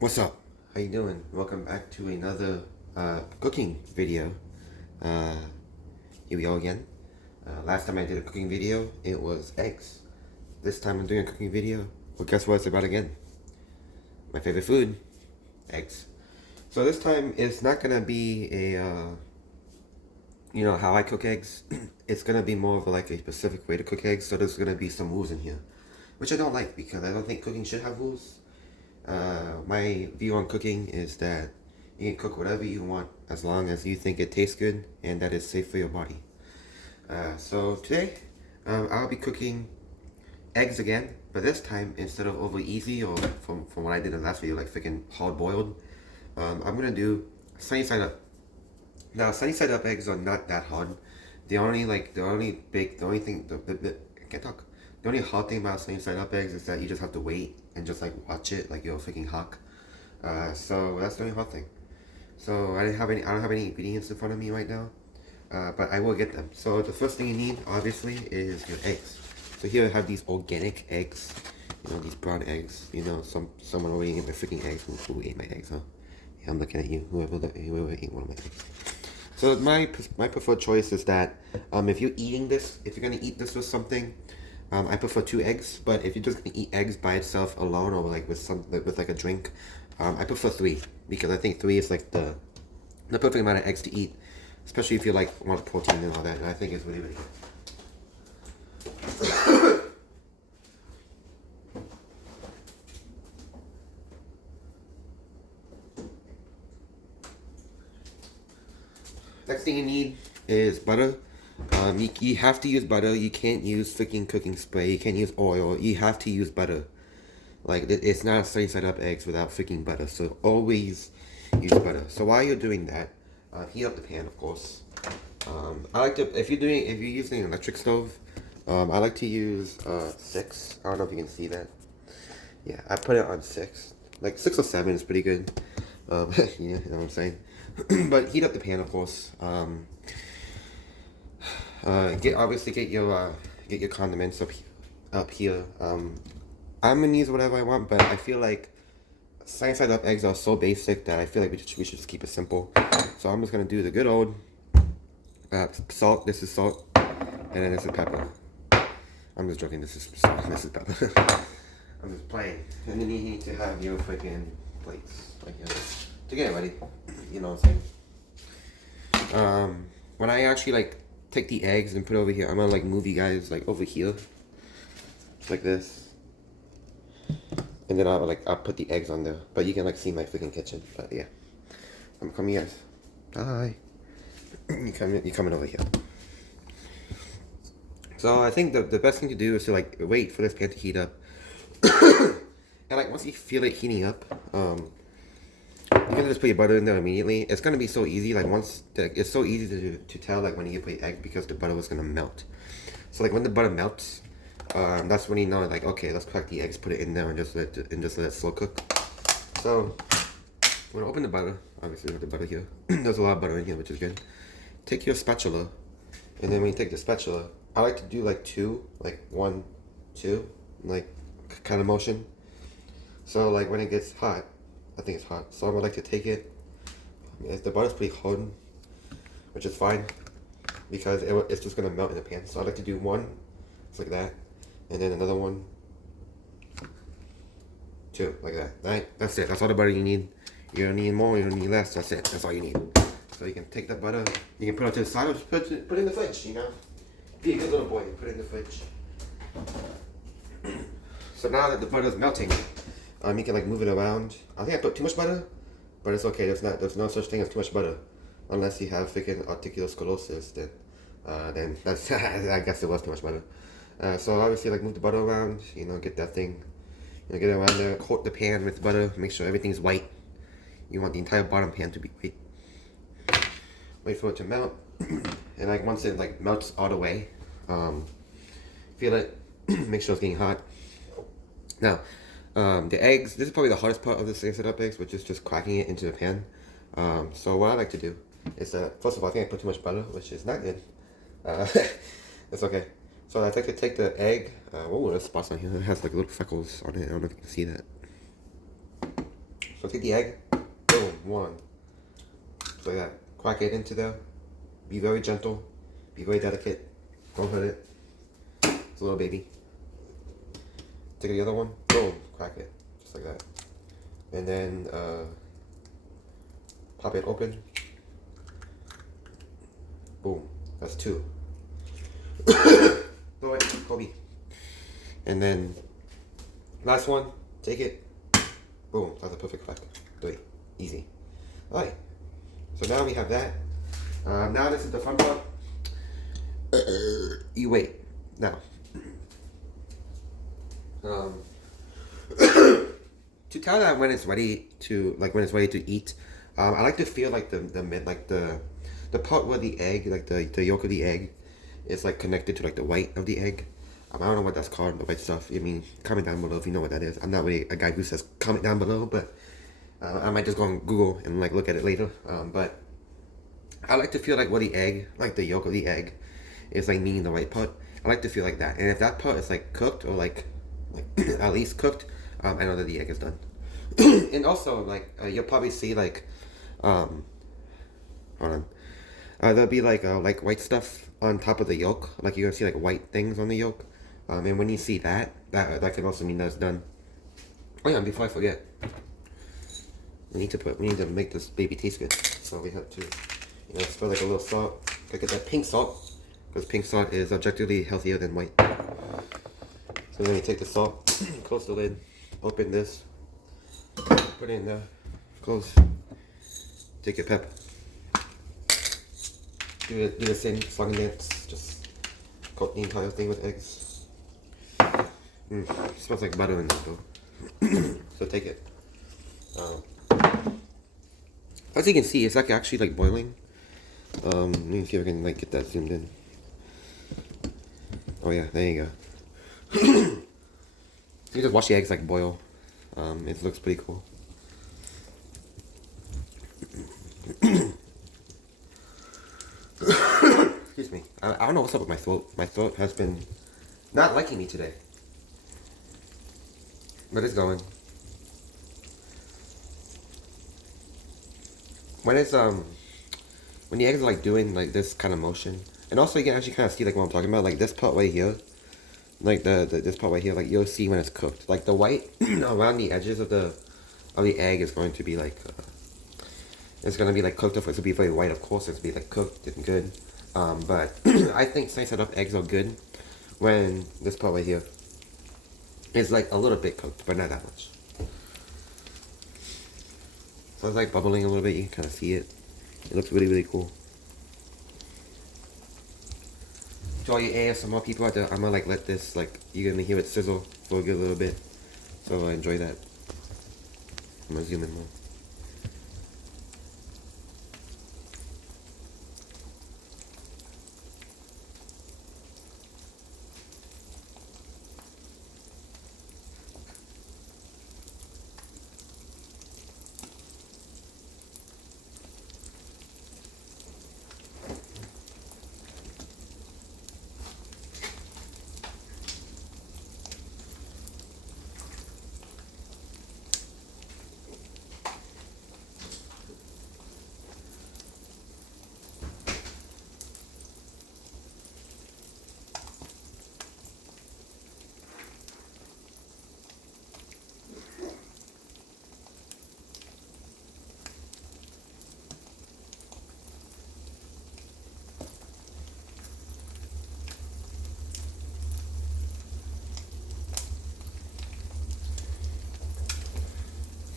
What's up? How you doing? Welcome back to another cooking video. Uh, Here we go again. Last time I did a cooking video, it was eggs. This time I'm doing a cooking video. Well, guess what it's about again? My favorite food, eggs. So this time it's not gonna be how I cook eggs. It's gonna be more of like a specific way to cook eggs. So there's gonna be some rules in here, which I don't like because I don't think cooking should have rules. My view on cooking is that you can cook whatever you want as long as you think it tastes good and that it's safe for your body. So today, I'll be cooking eggs again, but this time instead of over easy or from what I did in the last video, like freaking hard boiled, I'm gonna do sunny side up. Now, sunny side up eggs are not that hard. I can't talk. The only hard thing about sunny side up eggs is that you just have to wait and just like watch it like you're a freaking hawk. So that's the only hard thing. So I don't have any ingredients in front of me right now, but I will get them. So the first thing you need, obviously, is your eggs. So here I have these organic eggs. These brown eggs. Someone already ate my freaking eggs. Who ate my eggs, huh? Yeah, I'm looking at you. Whoever ate one of my eggs. So my preferred choice is that if you're gonna eat this with something, I prefer 2 eggs. But if you're just gonna eat eggs by itself alone or like with like a drink, I prefer 3 because I think 3 is like the perfect amount of eggs to eat, especially if you like want protein and all that. And I think it's really really good. Next thing you need is butter. You have to use butter. You can't use freaking cooking spray. You can't use oil. You have to use butter. Like, it's not sunny side up eggs without freaking butter. So always use butter. So while you're doing that, heat up the pan, of course. I like to if you're using an electric stove, I like to use 6. I don't know if you can see that. Yeah, I put it on 6. Like 6 or 7 is pretty good. You know what I'm saying. But heat up the pan, of course. Get your condiments up here. I'm gonna use whatever I want, but I feel like sunny side up eggs are so basic that I feel like we should just keep it simple. So I'm just gonna do the good old salt. This is salt, and then this is pepper. I'm just joking. This is salt. This is pepper. I'm just playing. And then you need to have your freaking plates right here to get it ready. You know what I'm saying? When I actually like take the eggs and put it over here, I'm gonna like move you guys like over here, like this, and then I'll put the eggs on there. But you can like see my freaking kitchen. But yeah, I'm coming, guys. Hi. You coming over here. So I think the best thing to do is to like wait for this pan to heat up, and like once you feel it heating up, you can just put your butter in there immediately. It's gonna be so easy. It's so easy to tell like when you put your egg because the butter was gonna melt. So like when the butter melts, that's when you know like okay, let's crack the eggs, put it in there, and just let it slow cook. So I'm gonna open the butter. Obviously with the butter here, there's a lot of butter in here, which is good. Take your spatula, and then when you take the spatula, I like to do like 2, like 1, 2, like kind of motion. So like when it gets hot, I think it's hot. So I would like to take it. The butter's pretty hard, which is fine because it's just gonna melt in the pan. So I like to do 1, it's like that, and then another 1, 2, like that. Right? That's it. That's all the butter you need. You don't need more. You don't need less. That's it. That's all you need. So you can take the butter. You can put it to the side or just put it in the fridge. Be a good little boy. Put it in the fridge. So now that the butter's melting, you can like move it around. I think I put too much butter, but it's okay. There's no such thing as too much butter, unless you have freaking arteriosclerosis. Then that's I guess it was too much butter. So obviously like move the butter around. Get that thing. Get it around there. Coat the pan with butter. Make sure everything's white. You want the entire bottom pan to be white. Wait for it to melt, and like once it like melts all the way, feel it. Make sure it's getting hot. Now, the eggs, this is probably the hardest part of the sunny side up eggs, which is just cracking it into the pan. So what I like to do is first of all, I think I put too much butter, which is not good. It's okay. So I like to take the egg. Oh, there's spots on here. It has like little freckles on it. I don't know if you can see that. So take the egg, boom, one. So like that. Crack it into there. Be very gentle. Be very delicate. Don't hurt it. It's a little baby. Take the other one, boom, crack it. Just like that. And then pop it open. Boom. That's two. Throw it, Kobe. And then last one, take it. Boom. That's a perfect crack. 3. Easy. Alright. So now we have that. Now this is the fun part. You wait. Now. To tell that when it's ready to eat, I like to feel like the part where the egg, like the yolk of the egg, is like connected to like the white of the egg. I don't know what that's called, the white stuff. I mean, comment down below if you know what that is. I'm not really a guy who says comment down below, but I might just go on Google and like look at it later. But I like to feel like where the egg, like the yolk of the egg, is like meaning the white part. I like to feel like that, and if that part is like cooked or like at least cooked, I know that the egg is done. And also, like you'll probably see like, hold on. There'll be like white stuff on top of the yolk. Like you're gonna see like white things on the yolk. And when you see that can also mean that it's done. Oh yeah, and before I forget, we need to make this baby taste good. So we have to, spread like a little salt. Gotta get that pink salt, because pink salt is objectively healthier than white. So then we take the salt, close the lid, open this, put it in there, close. Take your pepper. Do the same song and dance. Just coat the entire thing with eggs. It smells like butter in there though. So take it. As you can see, it's like actually like boiling. Let me see if I can like get that zoomed in. Oh yeah, there you go. You just watch the eggs like boil. It looks pretty cool. Excuse me. I don't know what's up with my throat. My throat has been not liking me today. But it's going. When the eggs are like doing like this kind of motion, and also you can actually kind of see like what I'm talking about, like this part right here, like this part right here, like you'll see when it's cooked. Like the white around the edges of the egg is going to be like it's gonna be like cooked up. It's gonna be very white, of course. It's gonna be like cooked and good. But I think sliced up eggs are good when this part right here is like a little bit cooked, but not that much. So it's like bubbling a little bit. You can kind of see it. It looks really, really cool. To all you ASMR people out there, I'm gonna like let this like you're gonna hear it sizzle for a good little bit. So enjoy that. I'm gonna zoom in more.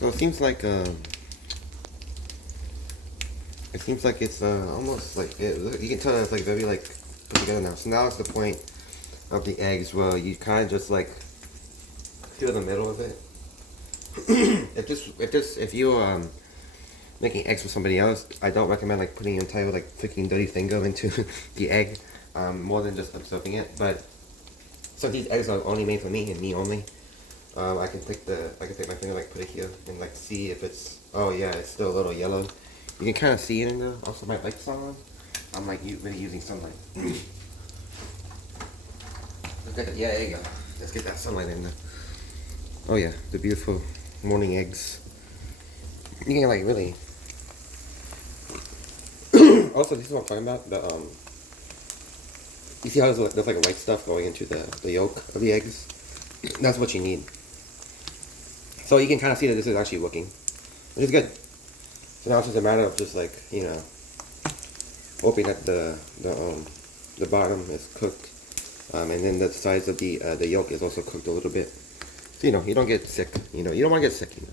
So it seems like it's almost like you can tell it's like very like put together now. So now it's the point of the eggs where you kind of just like feel the middle of it. If you're making eggs for somebody else, I don't recommend like putting your entire like freaking dirty finger into the egg, more than just observing it. But since these eggs are only made for me and me only, I can take my finger, like put it here and like see if it's, oh yeah, it's still a little yellow. You can kind of see it in there. Also my lights on. I'm like really using sunlight. Yeah, there you go. Let's get that sunlight in there. Oh yeah, the beautiful morning eggs. You can like really. Also, this is what I'm talking about. You see how there's like white stuff going into the yolk of the eggs? That's what you need. So you can kind of see that this is actually working, which is good. So now it's just a matter of just like, you know, hoping that the bottom is cooked, and then the sides of the yolk is also cooked a little bit. So you know, you don't get sick. You know, you don't want to get sick. You know,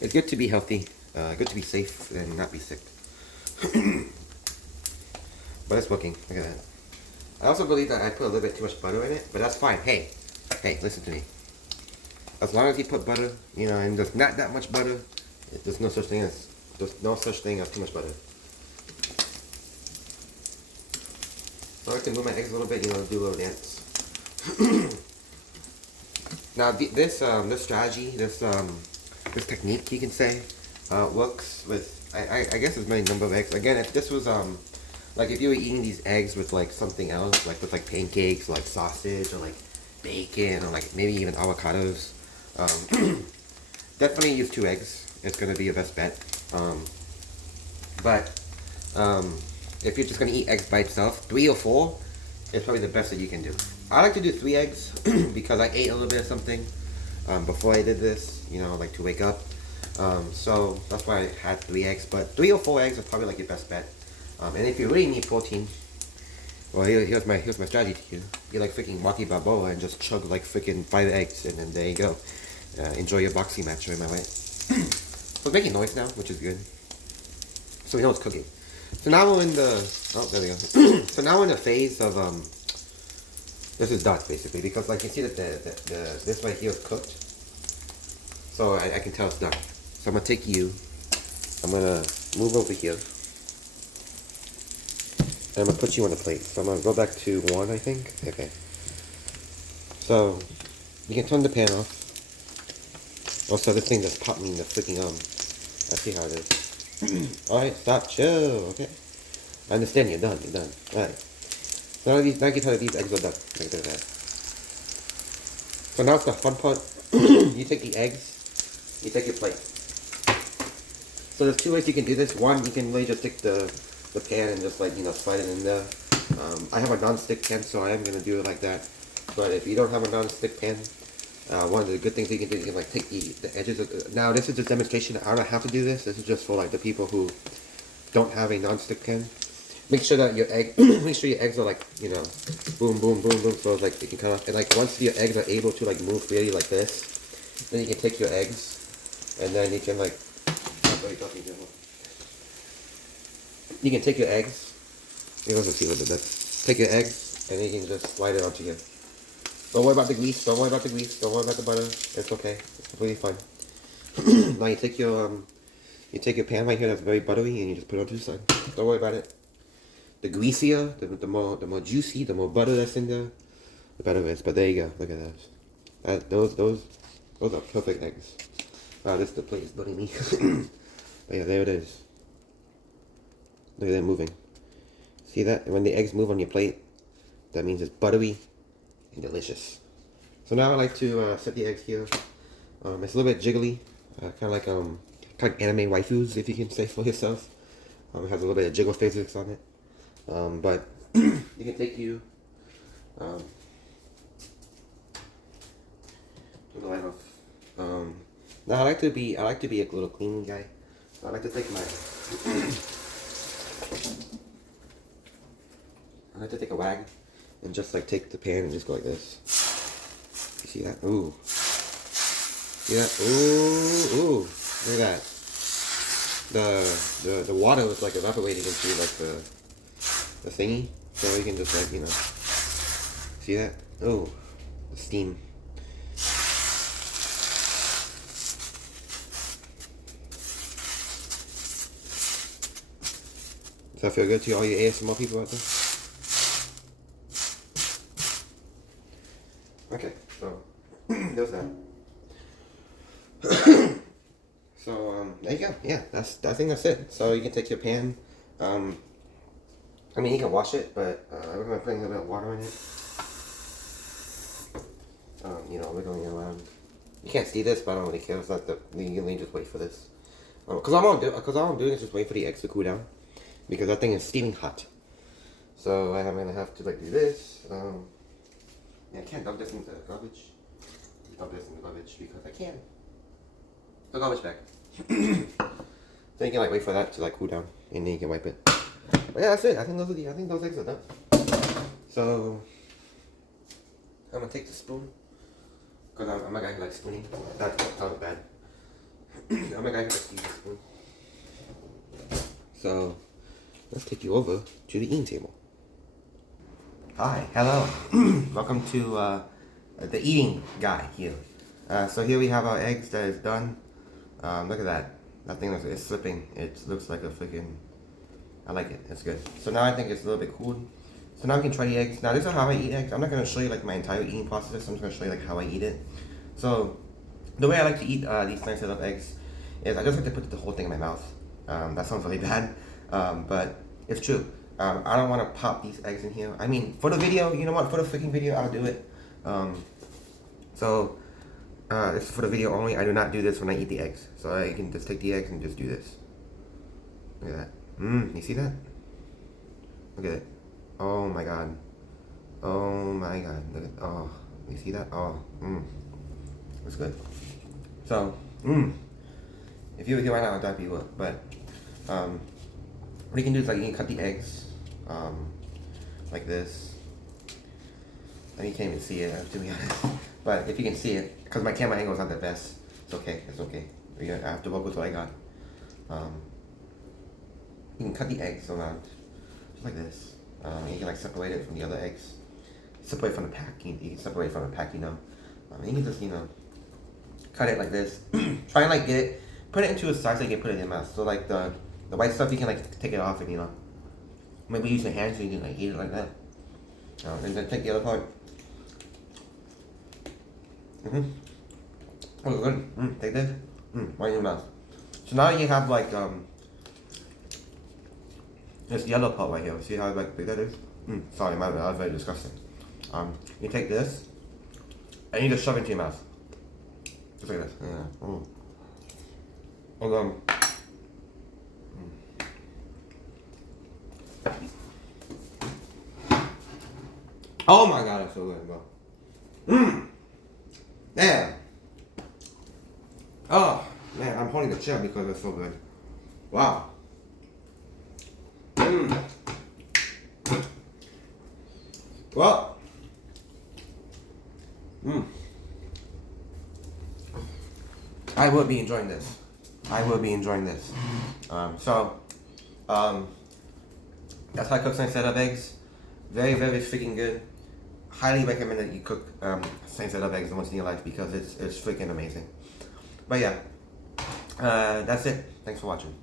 it's good to be healthy, good to be safe and not be sick. But it's working. Look at that. I also believe that I put a little bit too much butter in it, but that's fine. Hey, listen to me. As long as you put butter, you know, and there's not that much butter, there's no such thing as too much butter. So I can move my eggs a little bit, you know, do a little dance. Now this strategy, this technique, you can say, works with I guess as many number of eggs. Again, if this was like if you were eating these eggs with like something else, like with like pancakes, like sausage, or like bacon, or like maybe even avocados, definitely use 2 eggs. It's gonna be your best bet. But if you're just gonna eat eggs by itself, 3 or 4 is probably the best that you can do. I like to do 3 eggs because I ate a little bit of something before I did this, you know, like to wake up. So that's why I had 3 eggs. But 3 or 4 eggs is probably like your best bet. And if you really need protein, well, here's my strategy to you. You're like freaking Rocky Balboa and just chug like freaking 5 eggs, and then there you go. Enjoy your boxing match, am I right? So it's making noise now, which is good. So we know it's cooking. So now we're in the there we go. So now we're in the phase of this is done basically, because like you see that this right here is cooked. So I can tell it's done. So I'm gonna take you. I'm gonna move over here. And I'm gonna put you on a plate. So I'm gonna go back to 1, I think. Okay. So you can turn the pan off. Also, this thing just popped me in the freaking I see how it is. Alright, stop, chill, okay? I understand, you're done. Alright. Now you can tell that these eggs are done. Like that. So now it's the fun part. You take the eggs, you take your plate. So there's 2 ways you can do this. One, you can really just take the pan and just like, you know, slide it in there. I have a non-stick pan, so I am going to do it like that. But if you don't have a non-stick pan, one of the good things you can do, you can like take the edges of now this is just demonstration. I don't have to do this. This is just for like the people who don't have a non-stick pan. Make sure that your eggs are like, you know, boom, boom, boom, boom. So it's like you can kind of, and like once your eggs are able to like move freely like this, then you can take your eggs, and then you can like, you can take your eggs. You don't have to see what the best. Take your eggs, and then you can just slide it onto here. Don't worry about the grease. Don't worry about the grease. Don't worry about the butter. It's okay. It's completely fine. Now you take your pan right here that's very buttery, and you just put it onto the side. Don't worry about it. The greasier, the more juicy, the more butter that's in there, the better it is. But there you go. Look at that. Those are perfect eggs. Wow, the plate is burning me. But yeah, there it is. Look at that moving. See that? When the eggs move on your plate, that means it's buttery and delicious. So now I like to set the eggs here. It's a little bit jiggly, kind of anime waifus, if you can say so yourself. It has a little bit of jiggle physics on it. But you can take turn the light off. Now I like to be a little clean guy. So I like to take a wag and just like take the pan and just go like this. You see that? Ooh. See that? Ooh. Look at that. The water was like evaporating into like the thingy. So you can just like, you know. See that? Oh. The steam. Does that feel good to all you ASMR people out there? Okay, so there's that. So there you go. Yeah, I think that's it. So you can take your pan. I mean, you can wash it, but we're gonna put a little bit of water in it. You know, wiggling it around. You can't see this, but I don't really care. It's not the. You can just wait for this. Cause all I'm doing is just waiting for the eggs to cool down, because that thing is steaming hot. So I'm gonna have to like do this. Yeah, I can't dump this into the garbage. Dump this in the garbage because I can. The garbage bag. Then you can like wait for that to like cool down, and then you can wipe it. But yeah, that's it. I think those eggs are done. So I'm gonna take the spoon, cause I'm a guy who likes spooning. That sounds bad. I'm a guy who likes to use a spoon. So let's take you over to the eating table. Hi, hello. Welcome to the eating guy here. So here we have our eggs that is done. Look at that. That thing is slipping. It looks like a freaking. I like it. It's good. So now I think it's a little bit cooled. So now we can try the eggs. Now this is how I eat eggs. I'm not gonna show you like my entire eating process. I'm just gonna show you like how I eat it. So the way I like to eat these nice little eggs is I just like to put the whole thing in my mouth. That sounds really bad, but it's true. I don't want to pop these eggs in here. I mean, for the video, you know what? For the freaking video, I'll do it. This is for the video only. I do not do this when I eat the eggs. So I can just take the eggs and just do this. Look at that. You see that? Look at it. Oh my god. Oh my god. Look at, oh, you see that? Oh, it's good. So, if you were here right now, I'd dab you up. But, what you can do is like you can cut the eggs, like this. And you can't even see it, to be honest. But if you can see it, because my camera angle is not the best, it's okay. It's okay. I have to work with what I got. You can cut the eggs around, just like this. You can like separate it from the other eggs. Separate from the pack. You can separate from the pack, you know. You can just, you know, cut it like this. Try and like get it, put it into a size so you can put it in your mouth. So like the white stuff, you can like take it off and, you know, maybe use your hands so you can like eat it like that. And then take the other part. Oh, good. Take this. Right in your mouth. So now you have like this yellow part right here. See how like big that is? Sorry, my bad. That was very disgusting. You take this and you just shove it into your mouth. Just like this. Yeah. And oh my god, that's so good, bro. Man. Oh, man, I'm holding the chair because it's so good. Wow. Well. I will be enjoying this. That's how I cook Saint Setup eggs. Very, very freaking good. Highly recommend that you cook Saint Setup eggs once in your life because it's freaking amazing. But yeah, that's it. Thanks for watching.